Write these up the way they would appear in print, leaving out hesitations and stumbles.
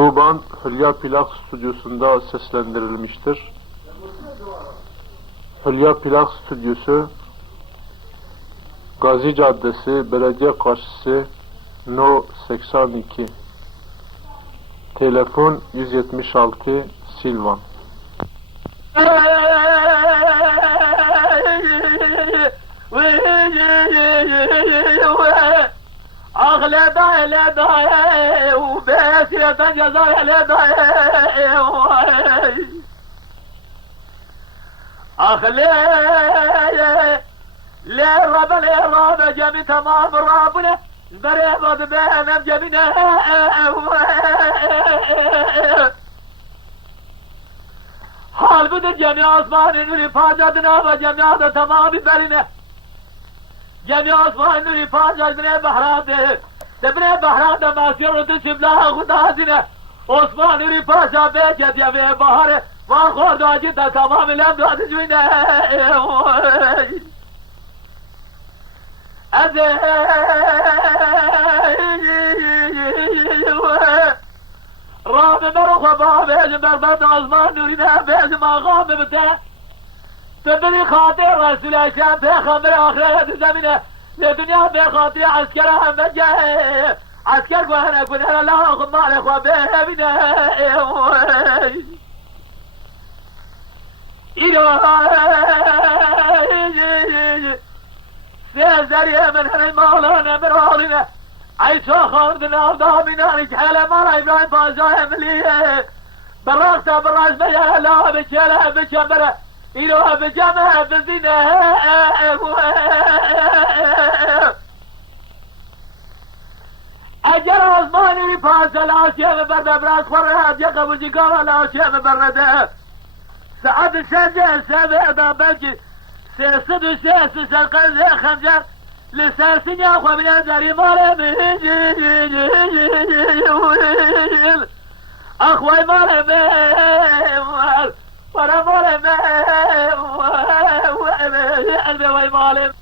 Bu band Hülya Plak Stüdyosu'nda seslendirilmiştir. Hülya Plak Stüdyosu Gazi Caddesi, Belediye Karşısı, No 82. Telefon 176 Silvan. أغلى ضايع لا ضايع وبس يا تنجزايا لا ضايع أغلى لا رب لا رب جمي تمام ربنا بريبض بهم جمينا حال بدر جميع أصبحنا نوري فاجدنا وجميع تمام برنا جميع أصبحنا نوري فاجدنا بحرات تبني بحرات ما سيرت سبلاها خدازنا أصبحنا نوري فاشا بيكت يا بيه بحر ما خورد واجدها تمام لم تجوينا راب مرخ بابج بربط عزمان نورينا بيج ما غام بتا تبني خاطر رسول الشام في خمر آخرة زمينة لدنيا بخاطر عسكر هم جاي عسكر قوانا كنا لا خمال خوابه بنا سيزريا من هني مولانا مرالنا عيشو خاردنا ضامنا رجحالة مالا إبراهيم بازايا مليه براغتا براج بيا لا بجالا بجمرة إلوها بجامعة بزينة أجر عزماني بازا العاشية مبردة براج خورها ديقة وجيقارة العاشية مبردة سعد الشجع سابع دابنجي سيصد وسيس سلقى زي خنجر لساسين يا أخوة من أنزاري مالي أخوة مالي مال ورا مالي قلبي وي مالي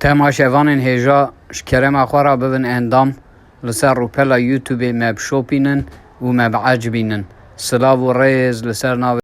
تماشاوانên hêja ji kerema xwe re bibin endam li ser rûpela YouTubeê me bişopînin û me biecibînin. Silav û rêz li ser navê